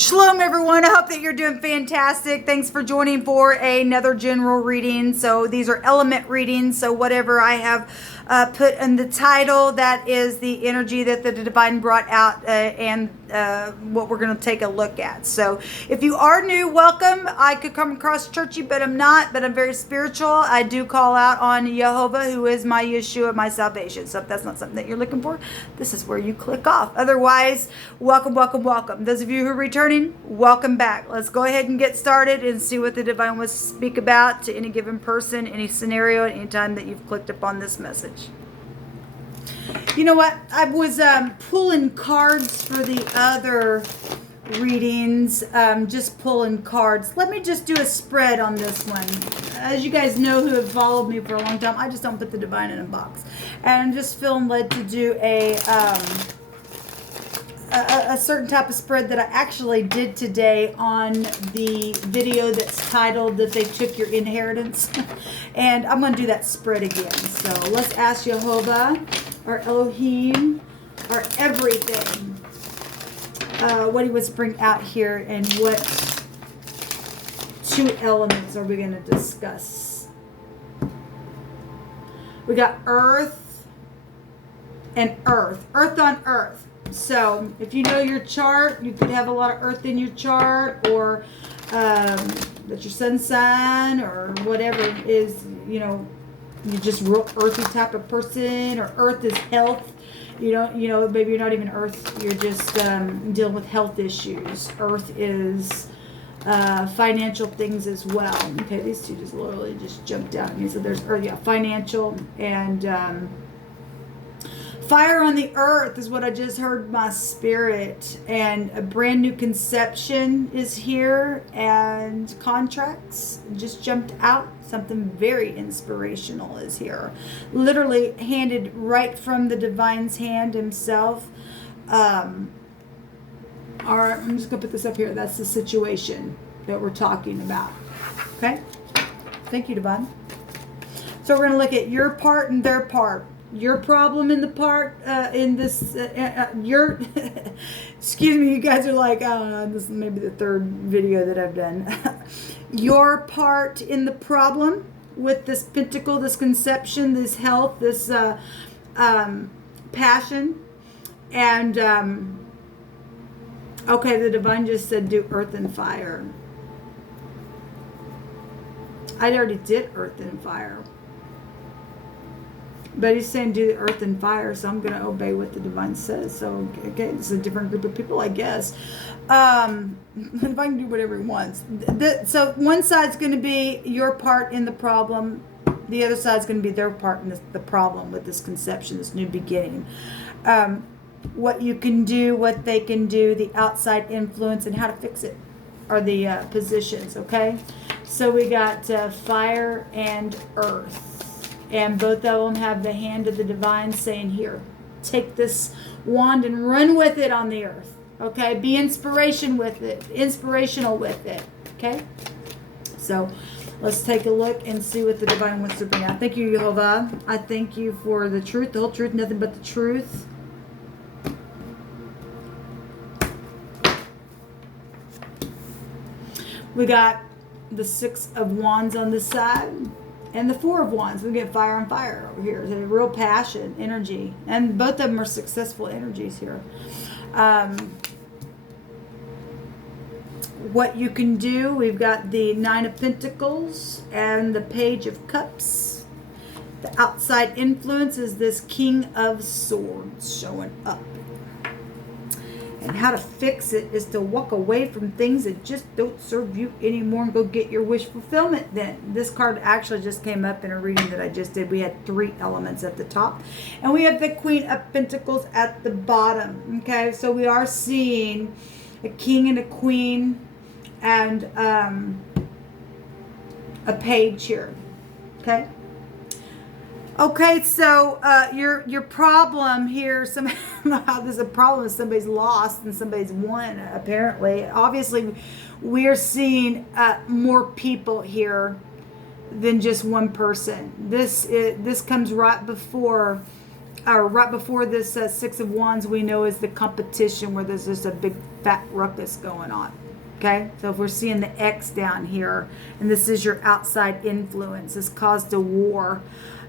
Shalom, everyone. I hope that you're doing fantastic. Thanks for joining for another general reading. So these are element readings. So whatever I have put in the title, that is the energy that the divine brought out and what we're going to take a look at. So if you are new, welcome. I could come across churchy, but I'm not. But I'm very spiritual. I do call out on Jehovah, who is my Yeshua, my salvation. So if that's not something that you're looking for, this is where you click off. Otherwise, welcome, welcome, welcome. Those of you who are returning, welcome back. Let's go ahead and get started and see what the divine wants to speak about to any given person, any scenario, at any time that you've clicked upon this message. You know what? I was pulling cards for the other readings, just pulling cards. Let me just do a spread on this one. As you guys know who have followed me for a long time, I just don't put the divine in a box. And I'm just feeling led to do a certain type of spread that I actually did today on the video that's titled that they took your inheritance. And I'm going to do that spread again. So let's ask Jehovah, our Elohim, our everything, what he wants to bring out here, and what two elements are we going to discuss. We got earth and earth. Earth on earth. So if you know your chart, you could have a lot of earth in your chart, or that's your sun sign, or whatever is, you know, you're just real earthy type of person, or earth is health. You know, maybe you're not even earth, you're just dealing with health issues. Earth is financial things as well. Okay, these two just literally just jumped out at me. So there's earth, yeah, financial, and fire on the earth is what I just heard my spirit, and a brand new conception is here, and contracts just jumped out. Something very inspirational is here, literally handed right from the divine's hand himself. All right, I'm just gonna put this up here. That's the situation that we're talking about. Okay, thank you, divine. So we're gonna look at your part and their part. Your problem in the part in this your excuse me, you guys are like, I don't know, this is maybe the third video that I've done. Your part in the problem with this pentacle, this conception, this health, this passion, and okay, the divine just said do earth and fire. I already did earth and fire. But he's saying do the earth and fire, so I'm going to obey what the divine says. So, okay, this is a different group of people, I guess. The divine can do whatever he wants. So one side's going to be your part in the problem. The other side's going to be their part in the problem with this conception, this new beginning. What you can do, what they can do, the outside influence, and how to fix it are the positions, okay? So we got fire and earth. And both of them have the hand of the divine saying, here, take this wand and run with it on the earth. Okay? Be inspirational with it. Okay? So let's take a look and see what the divine wants to bring out. Thank you, Jehovah. I thank you for the truth, the whole truth, nothing but the truth. We got the Six of Wands on this side. And the Four of Wands, we get fire on fire over here. There's a real passion, energy. And both of them are successful energies here. What you can do, we've got the Nine of Pentacles and the Page of Cups. The outside influence is this King of Swords showing up. And how to fix it is to walk away from things that just don't serve you anymore and go get your wish fulfillment then. This card actually just came up in a reading that I just did. We had three elements at the top. And we have the Queen of Pentacles at the bottom. Okay, so we are seeing a king and a queen and a page here. Okay. Okay, so your problem here, I don't know how there's a problem if somebody's lost and somebody's won, apparently. Obviously, we're seeing more people here than just one person. This comes right before or right before this Six of Wands, we know is the competition, where there's just a big fat ruckus going on. Okay, so if we're seeing the X down here, and this is your outside influence, has caused a war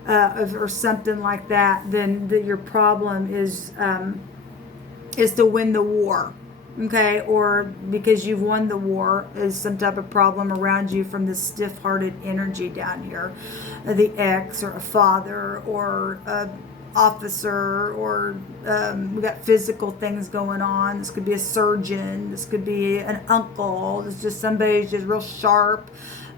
or something like that, then your problem is to win the war. Okay, or because you've won the war is some type of problem around you from this stiff-hearted energy down here, the X, or a father, or a officer, or we got physical things going on. This could be a surgeon, this could be an uncle, it's just somebody who's just real sharp,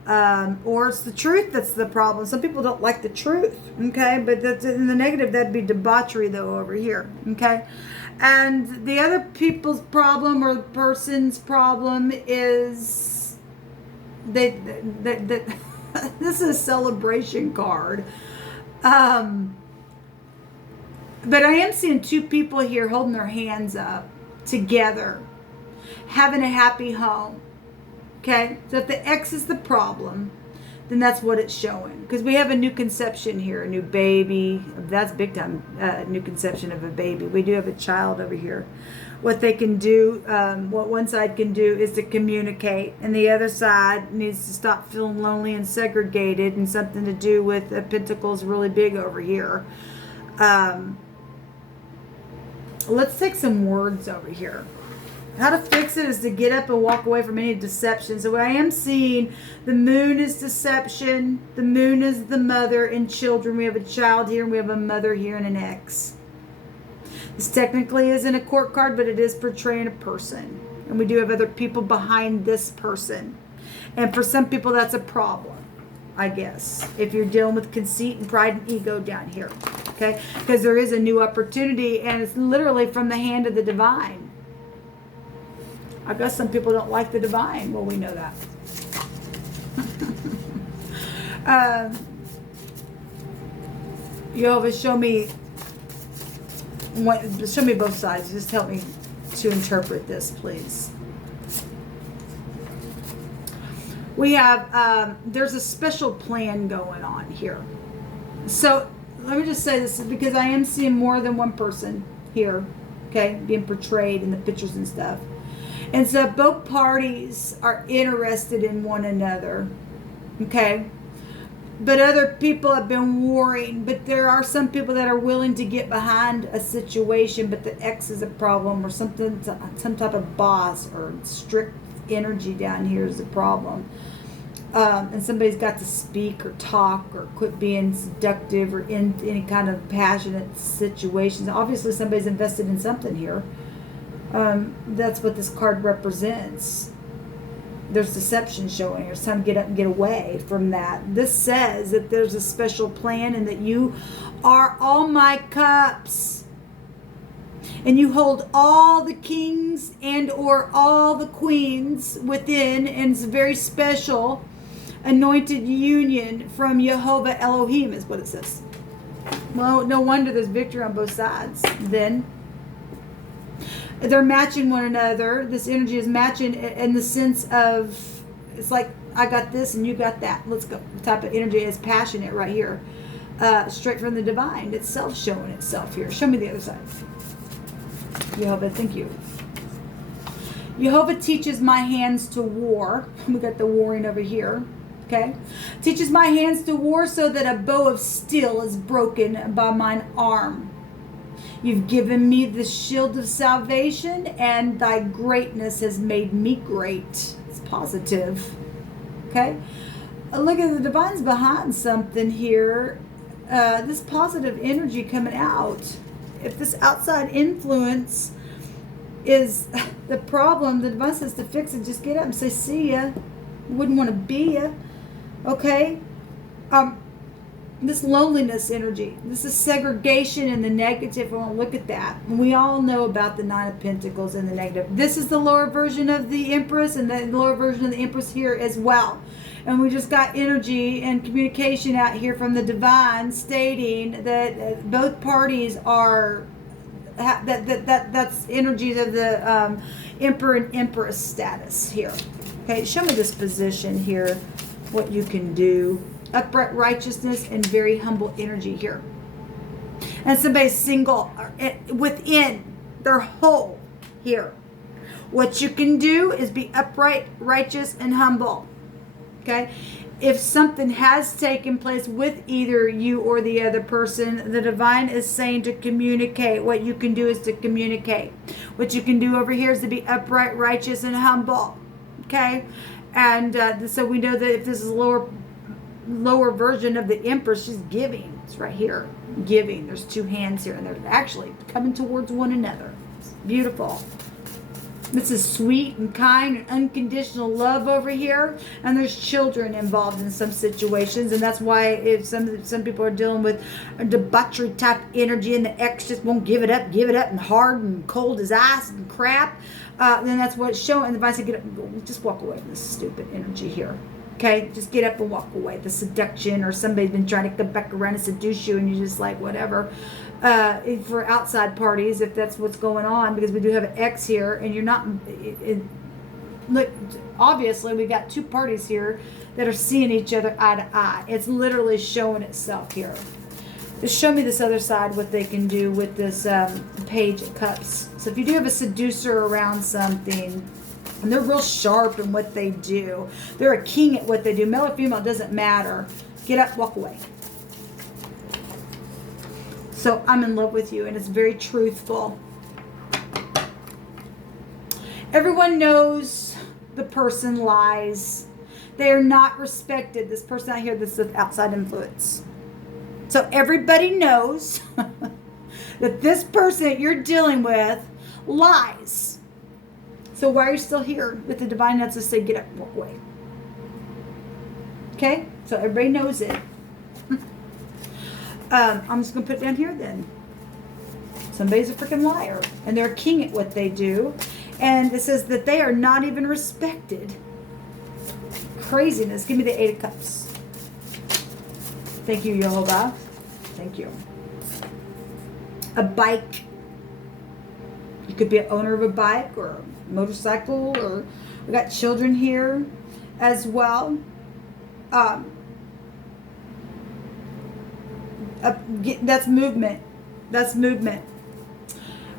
or it's the truth that's the problem. Some people don't like the truth, okay, but that's in the negative. That'd be debauchery though over here, okay. And the other people's problem, or the person's problem, is that this is a celebration card. But I am seeing two people here holding their hands up together, having a happy home. Okay? So if the X is the problem, then that's what it's showing. Because we have a new conception here, a new baby. That's big time, new conception of a baby. We do have a child over here. What they can do, what one side can do is to communicate, and the other side needs to stop feeling lonely and segregated, and something to do with Pentacles really big over here. Let's take some words over here. How to fix it is to get up and walk away from any deception. So what I am seeing, the moon is deception. The moon is the mother and children. We have a child here, and we have a mother here, and an X. This technically isn't a court card, but it is portraying a person. And we do have other people behind this person. And for some people, that's a problem, I guess, if you're dealing with conceit and pride and ego down here. Okay? Because there is a new opportunity, and it's literally from the hand of the divine. I guess some people don't like the divine. Well, we know that. Jehovah, show me both sides. Just help me to interpret this, please. We have, there's a special plan going on here. So let me just say this, because I am seeing more than one person here, okay, being portrayed in the pictures and stuff. And so both parties are interested in one another, okay? But other people have been warring, but there are some people that are willing to get behind a situation, but the X is a problem, or something, some type of boss or strict energy down here is a problem. And somebody's got to speak or talk or quit being seductive or in any kind of passionate situations. Obviously somebody's invested in something here. That's what this card represents. There's deception showing. It's time to get up and get away from that. This says that there's a special plan, and that you are all my cups. And you hold all the kings and or all the queens within, and it's a very special anointed union from Jehovah Elohim is what it says. Well, no wonder there's victory on both sides then. They're matching one another. This energy is matching in the sense of, it's like, I got this and you got that. Let's go. The type of energy is passionate right here. Straight from the divine itself showing itself here. Show me the other side. Jehovah, thank you. Jehovah teaches my hands to war. We got the warring over here. Okay. Teaches my hands to war, so that a bow of steel is broken by mine arm. You've given me the shield of salvation, and thy greatness has made me great. It's positive. Okay. Look at the divine's behind something here. This positive energy coming out. If this outside influence is the problem, the divine says to fix it. Just get up and say, see ya. Wouldn't want to be ya. Okay. This loneliness energy, this is segregation in the negative. We won't look at that. We all know about the Nine of Pentacles and the negative. This is the lower version of the Empress, and the lower version of the Empress here as well. And we just got energy and communication out here from the divine stating that both parties are, that's energies of the Emperor and Empress status here. Okay, show me this position here, what you can do. Upright righteousness and very humble energy here. And somebody's single within their whole here. What you can do is be upright, righteous, and humble. Okay? If something has taken place with either you or the other person, the divine is saying to communicate. What you can do is to communicate. What you can do over here is to be upright, righteous, and humble. Okay? And so we know that if this is a lower version of the Empress, she's giving. It's right here. Giving. There's two hands here, and they're actually coming towards one another. It's beautiful. This is sweet and kind and unconditional love over here. And there's children involved in some situations. And that's why if some people are dealing with a debauchery type energy and the ex just won't give it up and hard and cold as ice and crap, then that's what it's showing. And the advice is just walk away from this stupid energy here. Okay, just get up and walk away. The seduction, or somebody's been trying to come back around and seduce you, and you're just like, whatever. For outside parties, if that's what's going on, because we do have an X here, and you're not. Look, obviously, we got two parties here that are seeing each other eye to eye. It's literally showing itself here. Just show me this other side, what they can do with this Page of Cups. So if you do have a seducer around something, and they're real sharp in what they do. They're a king at what they do. Male or female, doesn't matter. Get up, walk away. So I'm in love with you, and it's very truthful. Everyone knows the person lies. They are not respected. This person out here, this is outside influence. So everybody knows that this person that you're dealing with lies. So why are you still here with the divine? That's to say, get up, walk away. Okay? So everybody knows it. I'm just going to put it down here then. Somebody's a freaking liar. And they're a king at what they do. And it says that they are not even respected. Craziness. Give me the 8 of Cups. Thank you, Jehovah. Thank you. A bike. You could be an owner of a bike or a motorcycle, or we got children here as well. That's movement. That's movement.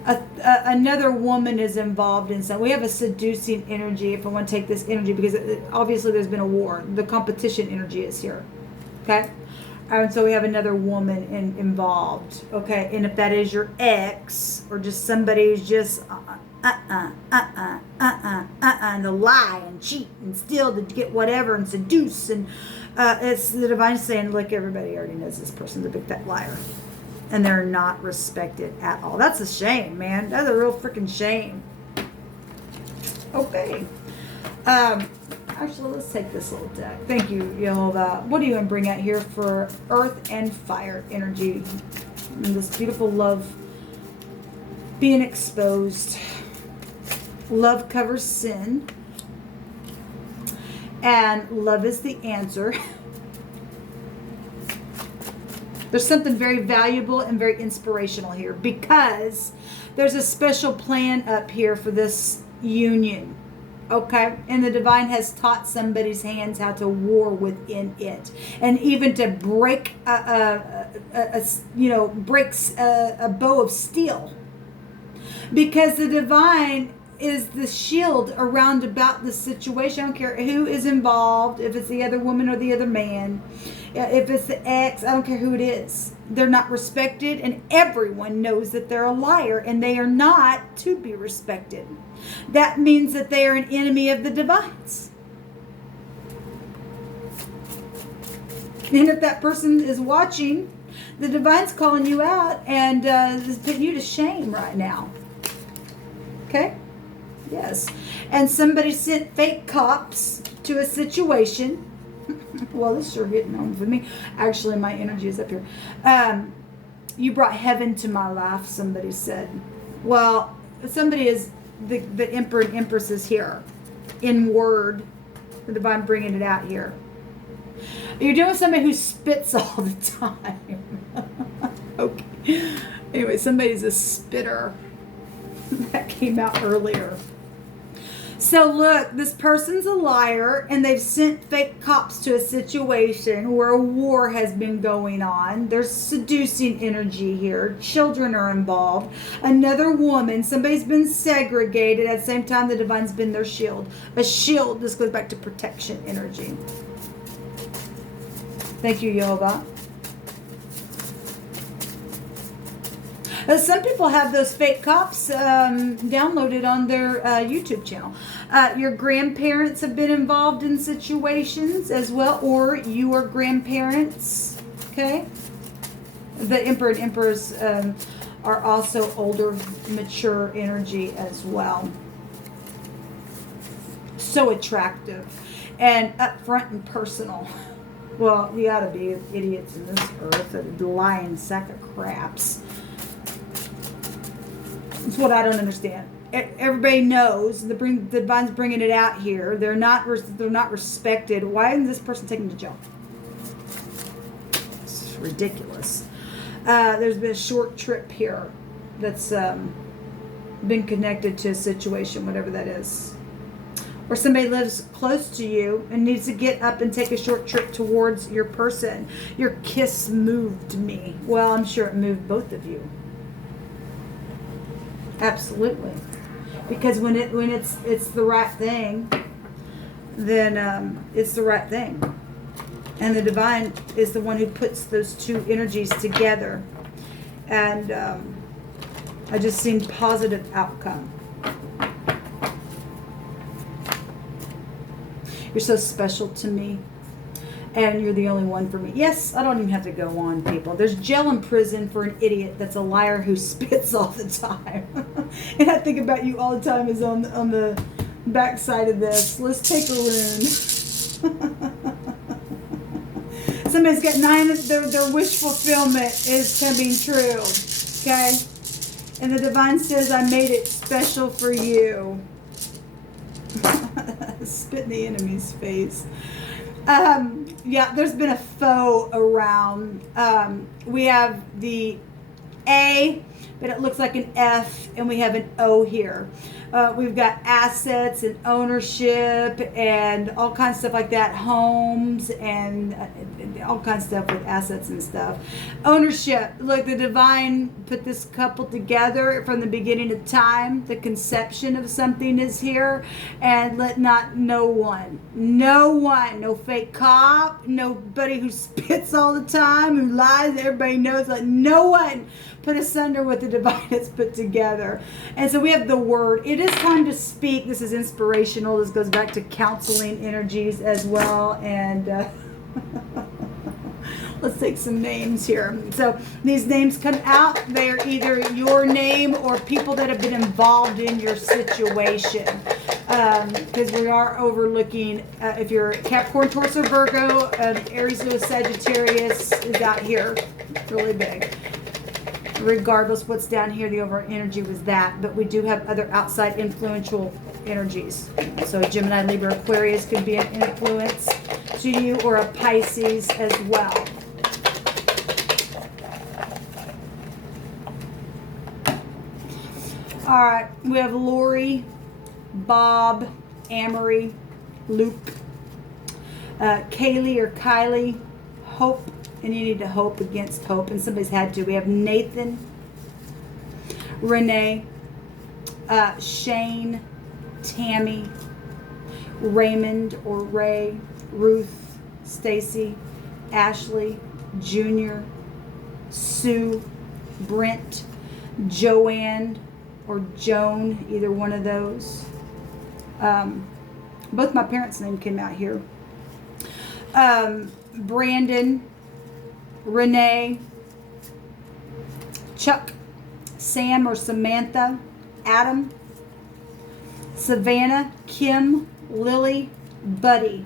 Another woman is involved in some. We have a seducing energy, if I want to take this energy, because obviously there's been a war. The competition energy is here. Okay? And so we have another woman involved. Okay? And if that is your ex, or just somebody who's just and to lie and cheat and steal to get whatever and seduce, and it's the divine saying, look, everybody already knows this person's a big fat liar, and they're not respected at all. That's a shame, man. That's a real freaking shame. Okay. Actually, let's take this little deck. Thank you, Yehovah. What are you going to bring out here for earth and fire energy? And this beautiful love being exposed. Love covers sin. And love is the answer. There's something very valuable and very inspirational here, because there's a special plan up here for this union. Okay, and the divine has taught somebody's hands how to war within it, and even to break breaks a bow of steel, because the divine is the shield around about the situation. I don't care who is involved, if it's the other woman or the other man, if it's the ex, I don't care who it is. They're not respected, and everyone knows that they're a liar, and they are not to be respected. That means that they are an enemy of the divines. And if that person is watching, the divine's calling you out and is putting you to shame right now. Okay? Yes. And somebody sent fake cops to a situation. Well, this is sure hitting home for me. Actually, my energy is up here. You brought heaven to my life, somebody said. Well, somebody is... The Emperor and Empress is here in word. The divine bringing it out here. You're dealing with somebody who spits all the time. Okay. Anyway, somebody's a spitter. That came out earlier. So look, this person's a liar, and they've sent fake cops to a situation where a war has been going on. There's seducing energy here. Children are involved. Another woman, somebody's been segregated. At the same time, the divine's been their shield. A shield, this goes back to protection energy. Thank you, Jehovah. Some people have those fake cops downloaded on their YouTube channel. Your grandparents have been involved in situations as well, or you are grandparents, okay? The Emperor and Empress are also older, mature energy as well. So attractive and upfront and personal. Well, you ought to be idiots in this earth, a lying sack of craps. That's what I don't understand. Everybody knows the divine's bringing it out here. They're not respected. Why isn't this person taken to jail? It's ridiculous. There's been a short trip here that's been connected to a situation, whatever that is. Or somebody lives close to you and needs to get up and take a short trip towards your person. Your kiss moved me. Well, I'm sure it moved both of you. Absolutely, because when it's the right thing, then it's the right thing, and the divine is the one who puts those two energies together, and I just seen positive outcome. You're so special to me. And you're the only one for me. Yes, I don't even have to go on, people. There's jail and prison for an idiot that's a liar who spits all the time. And I think about you all the time is on the back side of this. Let's take a rune. Somebody's got 9, their wish fulfillment is coming true. Okay? And the divine says, I made it special for you. Spit in the enemy's face. Yeah, there's been a foe around. We have the A, but it looks like an F, and we have an O here. We've got assets and ownership and all kinds of stuff like that, homes and all kinds of stuff with assets and stuff. Ownership, look, the divine put this couple together from the beginning of time. The conception of something is here, and let not no one, no fake cop, nobody who spits all the time, who lies, everybody knows, let no one put asunder what the divine has put together. And so we have the word. It is time to speak. This is inspirational. This goes back to counseling energies as well. And let's take some names here. So these names come out. They are either your name or people that have been involved in your situation. Because we are overlooking, if you're Capricorn, Taurus, or Virgo, Aries, Leo, Sagittarius is out here. Really big. Regardless, what's down here, the overall energy was that. But we do have other outside influential energies. So Gemini, Libra, Aquarius could be an influence to you, or a Pisces as well. All right, we have Lori, Bob, Amory, Luke, Kaylee or Kylie, Hope. And you need to hope against hope. And somebody's had to. We have Nathan, Renee, Shane, Tammy, Raymond or Ray, Ruth, Stacy, Ashley, Junior, Sue, Brent, Joanne, or Joan, either one of those. Both my parents' names came out here. Brandon, Renee, Chuck, Sam or Samantha, Adam, Savannah, Kim, Lily, Buddy.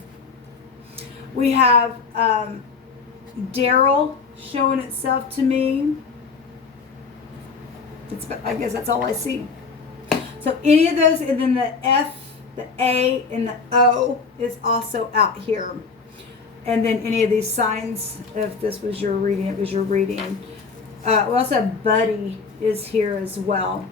We have Daryl showing itself to me. I guess that's all I see. So any of those, and then the F, the A, and the O is also out here. And then any of these signs, if this was your reading, it was your reading. We also have Buddy is here as well.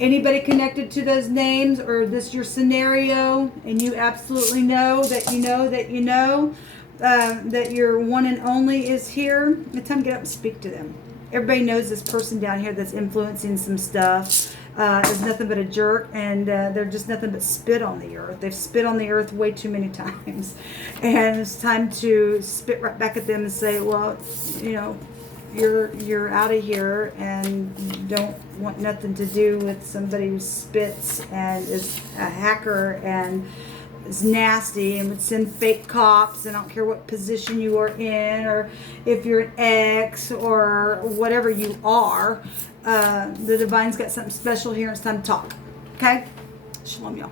Anybody connected to those names, or this your scenario, and you absolutely know that you know that you know that your one and only is here, it's time to get up and speak to them. Everybody knows this person down here that's influencing some stuff is nothing but a jerk, and they're just nothing but spit on the earth. They've spit on the earth way too many times, and it's time to spit right back at them and say, well, you know, you're out of here, and don't want nothing to do with somebody who spits and is a hacker and is nasty and would send fake cops, and I don't care what position you are in, or if you're an ex or whatever you are. The divine's got something special here, and it's time to talk. Okay? Shalom, y'all.